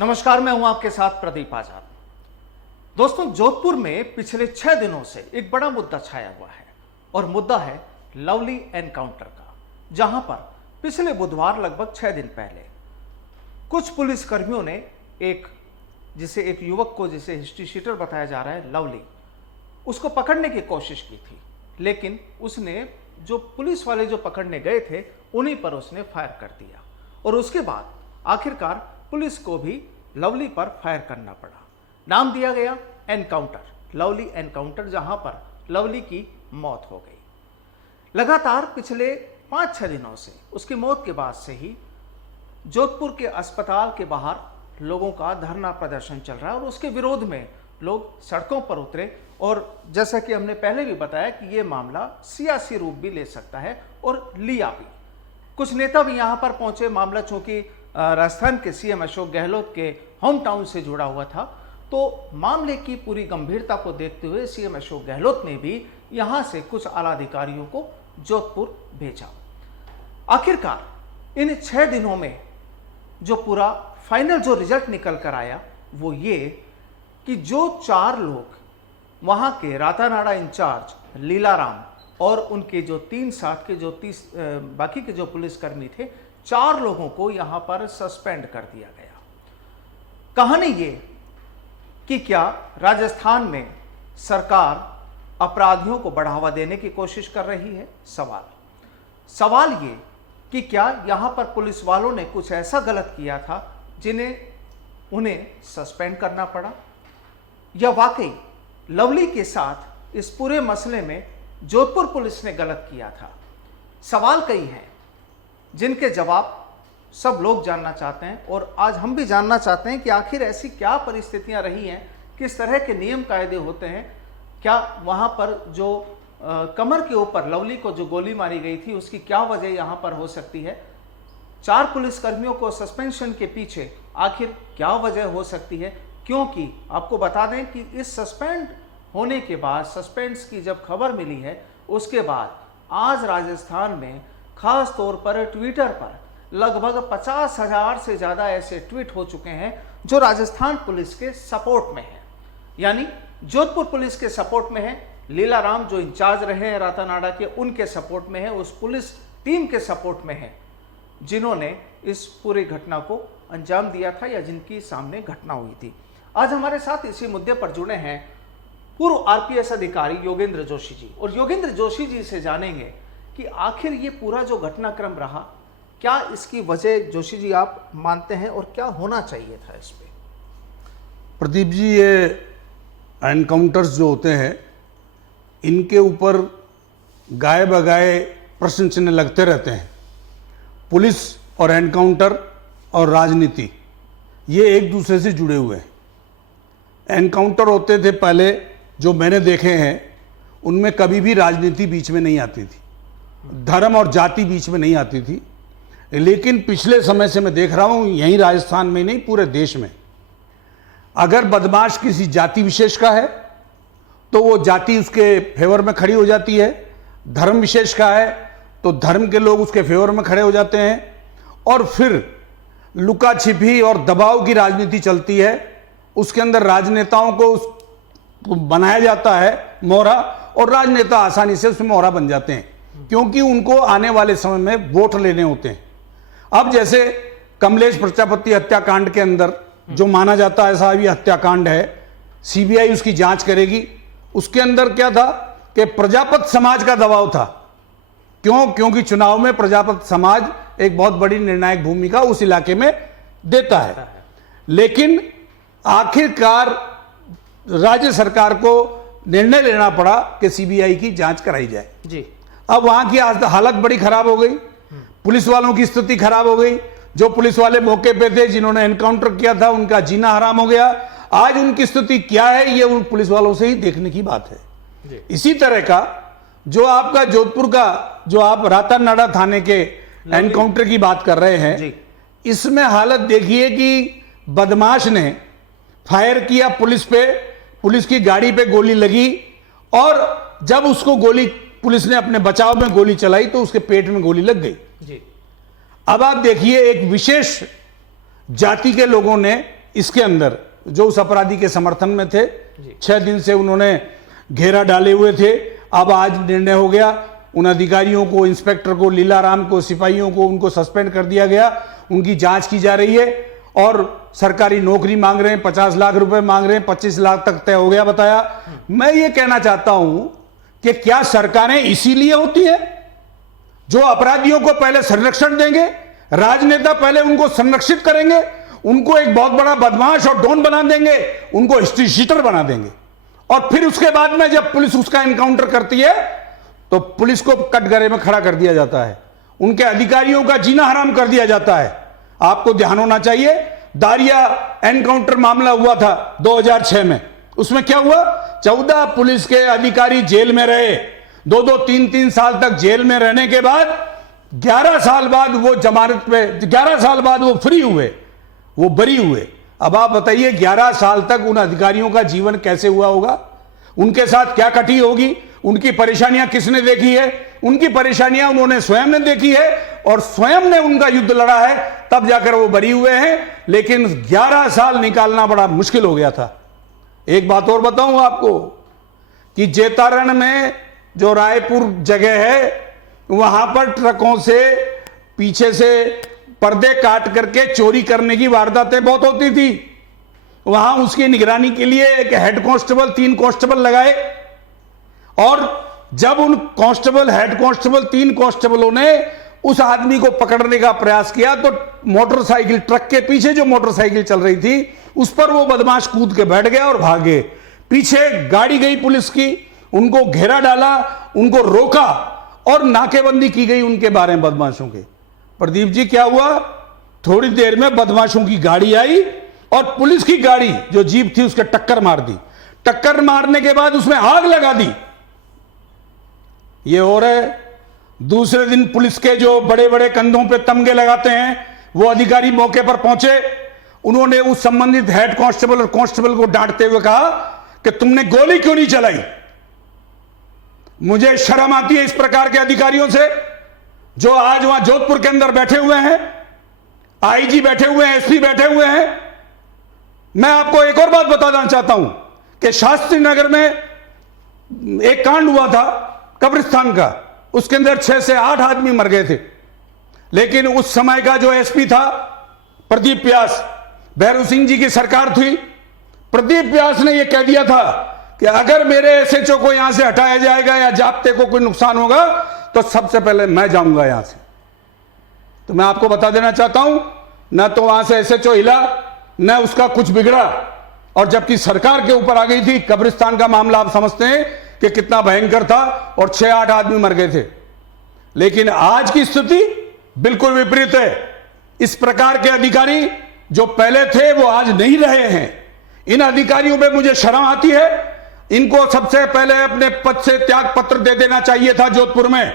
नमस्कार, मैं हूं आपके साथ प्रदीप आजाद। दोस्तों, जोधपुर में पिछले 6 दिनों से एक बड़ा मुद्दा छाया हुआ है और मुद्दा है लवली एनकाउंटर का, जहां पर पिछले बुधवार लगभग 6 दिन पहले कुछ पुलिस कर्मियों ने एक युवक को, जिसे हिस्ट्री शीटर बताया जा रहा है लवली, उसको पकड़ने की कोशिश की थी, लेकिन उसने जो पुलिस वाले जो पकड़ने गए थे उन्हीं पर उसने फायर कर दिया और उसके बाद आखिरकार पुलिस को भी लवली पर फायर करना पड़ा। नाम दिया गया एनकाउंटर, लवली एनकाउंटर, जहां पर लवली की मौत हो गई। लगातार पिछले 5-6 दिनों से, उसकी मौत के बाद से ही जोधपुर के अस्पताल के बाहर लोगों का धरना प्रदर्शन चल रहा है और उसके विरोध में लोग सड़कों पर उतरे। और जैसा कि हमने पहले भी बताया कि यह मामला सियासी रूप भी ले सकता है और लिया भी। कुछ नेता भी यहां पर पहुंचे। मामला चूंकि राजस्थान के सीएम अशोक गहलोत के होम टाउन से जुड़ा हुआ था, तो मामले की पूरी गंभीरता को देखते हुए सीएम अशोक गहलोत ने भी यहां से कुछ आला अधिकारियों को जोधपुर भेजा। आखिरकार इन 6 दिनों में जो पूरा फाइनल जो रिजल्ट निकल कर आया वो ये कि जो 4 लोग वहां के रातानाडा इंचार्ज लीलाराम और उनके जो 3 साथ के जो 30 बाकी के जो पुलिसकर्मी थे, 4 लोगों को यहां पर सस्पेंड कर दिया गया। कहानी ये कि क्या राजस्थान में सरकार अपराधियों को बढ़ावा देने की कोशिश कर रही है? सवाल ये कि क्या यहां पर पुलिस वालों ने कुछ ऐसा गलत किया था उन्हें सस्पेंड करना पड़ा, या वाकई लवली के साथ इस पूरे मसले में जोधपुर पुलिस ने गलत किया था? सवाल कई हैं जिनके जवाब सब लोग जानना चाहते हैं और आज हम भी जानना चाहते हैं कि आखिर ऐसी क्या परिस्थितियां रही हैं, किस तरह के नियम कायदे होते हैं, क्या वहां पर जो कमर के ऊपर लवली को जो गोली मारी गई थी उसकी क्या वजह यहां पर हो सकती है? 4 पुलिसकर्मियों को सस्पेंशन के पीछे आखिर क्या वजह हो सकती है? क्योंकि आपको बता दें कि इस सस्पेंड होने के बाद, सस्पेंस की जब खबर मिली है उसके बाद आज राजस्थान में खास तौर पर ट्विटर पर लगभग 50,000 से ज़्यादा ऐसे ट्वीट हो चुके हैं जो राजस्थान पुलिस के सपोर्ट में हैं, यानी जोधपुर पुलिस के सपोर्ट में है। लीलाराम जो इंचार्ज रहे हैं रातानाडा के, उनके सपोर्ट में है, उस पुलिस टीम के सपोर्ट में है जिन्होंने इस पूरी घटना को अंजाम दिया था या जिनकी सामने घटना हुई थी। आज हमारे साथ इसी मुद्दे पर जुड़े हैं पूर्व आरपीएस अधिकारी योगेंद्र जोशी जी, और योगेंद्र जोशी जी से जानेंगे कि आखिर ये पूरा जो घटनाक्रम रहा, क्या इसकी वजह जोशी जी आप मानते हैं और क्या होना चाहिए था इस पे? प्रदीप जी, ये एनकाउंटर्स जो होते हैं इनके ऊपर गाए बगाए प्रश्न चिन्ह लगते रहते हैं। पुलिस और एनकाउंटर और राजनीति ये एक दूसरे से जुड़े हुए हैं। एनकाउंटर होते थे पहले, जो मैंने देखे हैं उनमें कभी भी राजनीति बीच में नहीं आती थी, धर्म और जाति बीच में नहीं आती थी। लेकिन पिछले समय से मैं देख रहा हूं, यहीं राजस्थान में नहीं पूरे देश में, अगर बदमाश किसी जाति विशेष का है तो वो जाति उसके फेवर में खड़ी हो जाती है, धर्म विशेष का है तो धर्म के लोग उसके फेवर में खड़े हो जाते हैं, और फिर लुका छिपी और दबाव की राजनीति चलती है। उसके अंदर राजनेताओं को बनाया जाता है मोहरा, और राजनेता आसानी से उसमें मोहरा बन जाते हैं क्योंकि उनको आने वाले समय में वोट लेने होते हैं। अब जैसे कमलेश प्रजापति हत्याकांड के अंदर जो माना जाता है साहब ये हत्याकांड है, सीबीआई उसकी जांच करेगी। उसके अंदर क्या था कि प्रजापत समाज का दबाव था। क्योंकि चुनाव में प्रजापत समाज एक बहुत बड़ी निर्णायक भूमिका उस इलाके में देता है। लेकिन आखिरकार राज्य सरकार को निर्णय लेना पड़ा कि सीबीआई की जांच कराई जाए जी। अब वहां की हालत बड़ी खराब हो गई, पुलिस वालों की स्थिति खराब हो गई। जो पुलिस वाले मौके पे थे, जिन्होंने एनकाउंटर किया था, उनका जीना हराम हो गया। आज उनकी स्थिति क्या है ये उन पुलिस वालों से ही देखने की बात है जी। इसी तरह का जो आपका जोधपुर का, जो आप रातानाडा थाने के एनकाउंटर की बात कर रहे हैं जी। इसमें हालत देखिए कि बदमाश ने फायर किया पुलिस पे, पुलिस की गाड़ी पे गोली लगी, और जब उसको गोली पुलिस ने अपने बचाव में गोली चलाई तो उसके पेट में गोली लग गई जी। अब आप देखिए एक विशेष जाति के लोगों ने इसके अंदर जो उस अपराधी के समर्थन में थे, 6 दिन से उन्होंने घेरा डाले हुए थे। अब आज निर्णय हो गया, उन अधिकारियों को, इंस्पेक्टर को, लीलाराम को, सिपाहियों को, उनको सस्पेंड कर दिया गया। उनकी जांच की जा रही है और सरकारी नौकरी मांग रहे हैं, 50 लाख रुपए मांग रहे हैं, 25 लाख तक तय हो गया बताया। मैं ये कहना चाहता हूं कि क्या सरकारें इसीलिए होती है जो अपराधियों को पहले संरक्षण देंगे, राजनेता पहले उनको संरक्षित करेंगे, उनको एक बहुत बड़ा बदमाश और डॉन बना देंगे, उनको हिस्ट्री शीटर बना देंगे, और फिर उसके बाद में जब पुलिस उसका एनकाउंटर करती है तो पुलिस को कटघरे में खड़ा कर दिया जाता है, उनके अधिकारियों का जीना हराम कर दिया जाता है। आपको ध्यान होना चाहिए, दारिया एनकाउंटर मामला हुआ था 2006 में, उसमें क्या हुआ, 14 पुलिस के अधिकारी जेल में रहे, 2-2, 3-3 साल तक जेल में रहने के बाद 11 साल बाद वो जमानत पे, 11 साल बाद वो फ्री हुए, वो बरी हुए। अब आप बताइए 11 साल तक उन अधिकारियों का जीवन कैसे हुआ होगा, उनके साथ क्या कटी होगी, उनकी परेशानियां किसने देखी है, उनकी परेशानियां उन्होंने स्वयं ने देखी है और स्वयं ने उनका युद्ध लड़ा है, तब जाकर वो बरी हुए हैं। लेकिन 11 साल निकालना बड़ा मुश्किल हो गया था। एक बात और बताऊं आपको कि जेतारण में जो रायपुर जगह है, वहां पर ट्रकों से पीछे से पर्दे काट करके चोरी करने की वारदातें बहुत होती थी। वहां उसकी निगरानी के लिए एक हेड कांस्टेबल, 3 कांस्टेबल लगाए, और जब उन कांस्टेबल, हेड कांस्टेबल, 3 कांस्टेबलों ने उस आदमी को पकड़ने का प्रयास किया तो मोटरसाइकिल, ट्रक के पीछे जो मोटरसाइकिल चल रही थी उस पर वो बदमाश कूद के बैठ गया और भाग गए। पीछे गाड़ी गई पुलिस की, उनको घेरा डाला, उनको रोका और नाकेबंदी की गई उनके बारे में, बदमाशों के। प्रदीप जी क्या हुआ, थोड़ी देर में बदमाशों की गाड़ी आई और पुलिस की गाड़ी जो जीप थी उसके टक्कर मार दी। टक्कर मारने के बाद उसमें आग लगा दी। ये हो रहा है। दूसरे दिन पुलिस के जो बड़े बड़े कंधों पे तमगे लगाते हैं वो अधिकारी मौके पर पहुंचे, उन्होंने उस संबंधित हेड कांस्टेबल और कांस्टेबल को डांटते हुए कहा कि तुमने गोली क्यों नहीं चलाई। मुझे शर्म आती है इस प्रकार के अधिकारियों से जो आज वहां जोधपुर के अंदर बैठे हुए हैं, आईजी बैठे हुए हैं, एसपी बैठे हुए हैं। मैं आपको एक और बात बताना चाहता हूं कि शास्त्री नगर में एक कांड हुआ था कब्रिस्तान का, उसके अंदर 6 से 8 आदमी मर गए थे, लेकिन उस समय का जो एसपी था प्रदीप व्यास, भैरू सिंह जी की सरकार थी। प्रदीप व्यास ने यह कह दिया था कि अगर मेरे एसएचओ को यहां से हटाया जाएगा या जाप्ते को कोई नुकसान होगा तो सबसे पहले मैं जाऊंगा यहां से। तो मैं आपको बता देना चाहता हूं, न तो वहां से एसएचओ हिला, न उसका कुछ बिगड़ा, और जबकि सरकार के ऊपर आ गई थी। कब्रिस्तान का मामला आप समझते हैं कि कितना भयंकर था और 6-8 आदमी मर गए थे। लेकिन आज की स्थिति बिल्कुल विपरीत है। इस प्रकार के अधिकारी जो पहले थे वो आज नहीं रहे हैं। इन अधिकारियों पे मुझे शर्म आती है। इनको सबसे पहले अपने पद से त्याग पत्र दे देना चाहिए था जोधपुर में।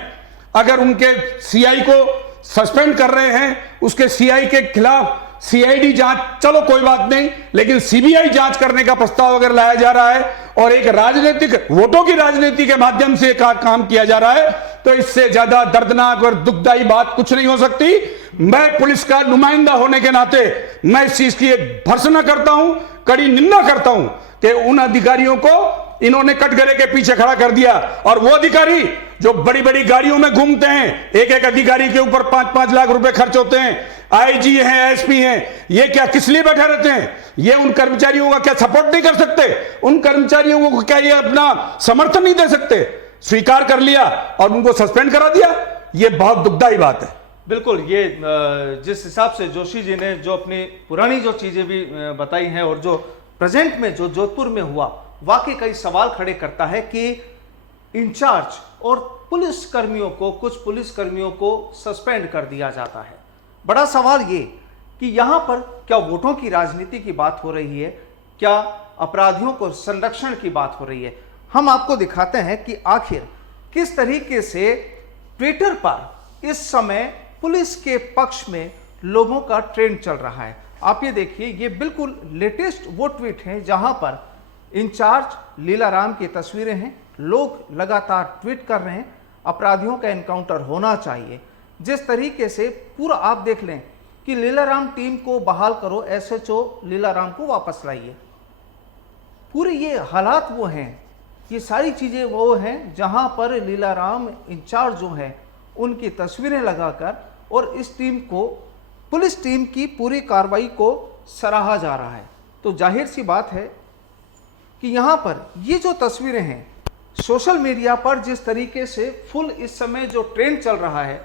अगर उनके सीआई को सस्पेंड कर रहे हैं, उसके सीआई के खिलाफ सीआईडी जांच, चलो कोई बात नहीं, लेकिन सीबीआई जांच करने का प्रस्ताव अगर लाया जा रहा है और एक राजनीतिक वोटों की राजनीति के माध्यम से काम किया जा रहा है, तो इससे ज्यादा दर्दनाक और दुखदायी बात कुछ नहीं हो सकती। मैं पुलिस का नुमाइंदा होने के नाते मैं इस चीज की भर्त्सना करता हूं, कड़ी निंदा करता हूं कि उन अधिकारियों को इन्होंने कटघरे के पीछे खड़ा कर दिया। और वो अधिकारी जो बड़ी बड़ी गाड़ियों में घूमते हैं, एक एक अधिकारी के ऊपर 5-5 लाख रुपए खर्च होते हैं, आईजी हैं, एसपी हैं, ये क्या किस लिए बैठे रहते हैं? ये उन कर्मचारियों का क्या सपोर्ट नहीं कर सकते? उन कर्मचारियों को क्या ये अपना समर्थन नहीं दे सकते? स्वीकार कर लिया और उनको सस्पेंड करा दिया। ये बहुत दुखदायी बात है। बिल्कुल, ये जिस हिसाब से जोशी जी ने जो अपनी पुरानी जो चीजें भी बताई हैं और जो प्रेजेंट में जो जोधपुर में हुआ, वाकई कई सवाल खड़े करता है कि इंचार्ज और पुलिस कर्मियों को, कुछ पुलिस कर्मियों को सस्पेंड कर दिया जाता है। बड़ा सवाल ये कि यहां पर क्या वोटों की राजनीति की बात हो रही है, क्या अपराधियों को संरक्षण की बात हो रही है? हम आपको दिखाते हैं कि आखिर किस तरीके से ट्विटर पर इस समय पुलिस के पक्ष में लोगों का ट्रेंड चल रहा है। आप ये देखिए, ये बिल्कुल लेटेस्ट वो ट्वीट है जहां पर इंचार्ज लीलाराम की तस्वीरें हैं। लोग लगातार ट्वीट कर रहे हैं अपराधियों का एनकाउंटर होना चाहिए। जिस तरीके से पूरा आप देख लें कि लीलाराम टीम को बहाल करो, एसएचओ लीलाराम को वापस लाइए। पूरे ये हालात वो हैं, ये सारी चीज़ें वो हैं जहां पर लीलाराम इंचार्ज जो हैं उनकी तस्वीरें लगाकर और इस टीम को, पुलिस टीम की पूरी कार्रवाई को सराहा जा रहा है। तो जाहिर सी बात है कि यहाँ पर ये जो तस्वीरें हैं सोशल मीडिया पर जिस तरीके से फुल इस समय जो ट्रेंड चल रहा है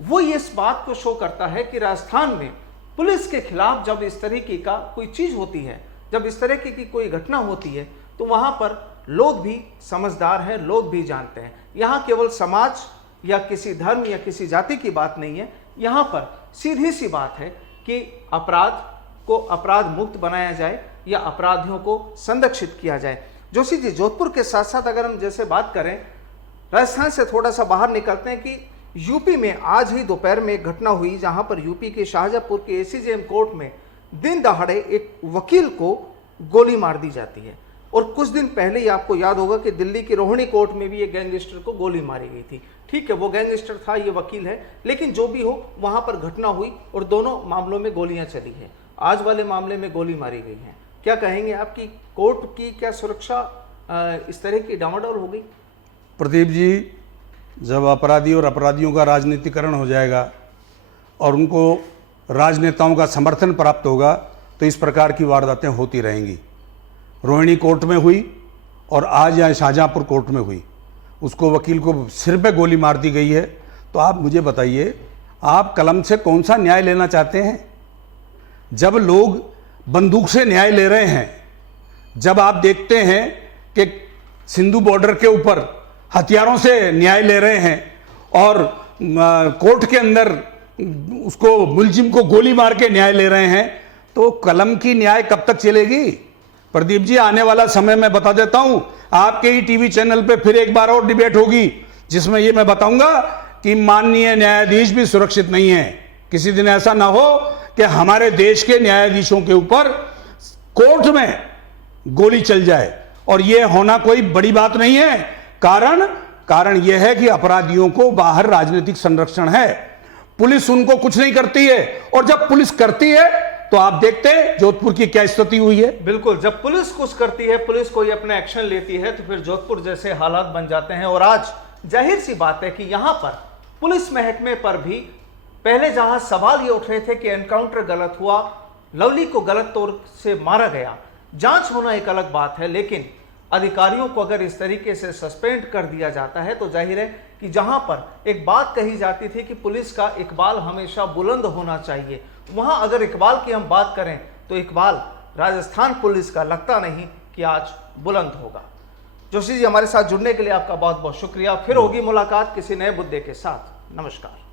वो ये इस बात को शो करता है कि राजस्थान में पुलिस के खिलाफ जब इस तरीके का कोई चीज़ होती है, जब इस तरीके की कोई घटना होती है तो वहाँ पर लोग भी समझदार हैं, लोग भी जानते हैं। यहाँ केवल समाज या किसी धर्म या किसी जाति की बात नहीं है, यहाँ पर सीधी सी बात है कि अपराध को अपराध मुक्त बनाया जाए या अपराधियों को संरक्षित किया जाए। जोशी जी, जोधपुर के साथ साथ अगर हम जैसे बात करें, राजस्थान से थोड़ा सा बाहर निकलते हैं कि यूपी में आज ही दोपहर में एक घटना हुई जहां पर यूपी के शाहजहांपुर के एसीजेएम कोर्ट में दिन दहाड़े एक वकील को गोली मार दी जाती है। और कुछ दिन पहले ही आपको याद होगा कि दिल्ली की रोहिणी कोर्ट में भी एक गैंगस्टर को गोली मारी गई थी। ठीक है, वो गैंगस्टर था, ये वकील है, लेकिन जो भी हो वहां पर घटना हुई और दोनों मामलों में गोलियां चली हैं। आज वाले मामले में गोली मारी गई है। क्या कहेंगे आपकी कोर्ट की क्या सुरक्षा इस तरह की डामाडोल हो गई? प्रदीप जी, जब अपराधी और अपराधियों का राजनीतिकरण हो जाएगा और उनको राजनेताओं का समर्थन प्राप्त होगा तो इस प्रकार की वारदातें होती रहेंगी। रोहिणी कोर्ट में हुई और आज यहाँ शाहजहांपुर कोर्ट में हुई, उसको वकील को सिर पे गोली मार दी गई है। तो आप मुझे बताइए, आप कलम से कौन सा न्याय लेना चाहते हैं? जब लोग बंदूक से न्याय ले रहे हैं, जब आप देखते हैं कि सिंधु बॉर्डर के ऊपर हथियारों से न्याय ले रहे हैं और कोर्ट के अंदर उसको मुलजिम को गोली मार के न्याय ले रहे हैं, तो कलम की न्याय कब तक चलेगी? प्रदीप जी, आने वाला समय मैं बता देता हूं, आपके ही टीवी चैनल पे फिर एक बार और डिबेट होगी जिसमें ये मैं बताऊंगा कि माननीय न्यायाधीश भी सुरक्षित नहीं है। किसी दिन ऐसा ना हो कि हमारे देश के न्यायाधीशों के ऊपर कोर्ट में गोली चल जाए, और यह होना कोई बड़ी बात नहीं है। कारण यह है कि अपराधियों को बाहर राजनीतिक संरक्षण है, पुलिस उनको कुछ नहीं करती है, और जब पुलिस करती है तो आप देखते हैं जोधपुर की क्या स्थिति हुई है। बिल्कुल, जब पुलिस कुछ करती है, पुलिस कोई अपना एक्शन लेती है तो फिर जोधपुर जैसे हालात बन जाते हैं। और आज जाहिर सी बात है कि यहां पर पुलिस महकमे पर भी पहले जहां सवाल ये उठ रहे थे कि एनकाउंटर गलत हुआ, लवली को गलत तौर से मारा गया, जांच होना एक अलग बात है, लेकिन अधिकारियों को अगर इस तरीके से सस्पेंड कर दिया जाता है तो जाहिर है कि जहां पर एक बात कही जाती थी कि पुलिस का इकबाल हमेशा बुलंद होना चाहिए, वहां अगर इकबाल की हम बात करें तो इकबाल राजस्थान पुलिस का लगता नहीं कि आज बुलंद होगा। जोशी जी, हमारे साथ जुड़ने के लिए आपका बहुत बहुत शुक्रिया। फिर होगी मुलाकात किसी नए मुद्दे के साथ। नमस्कार।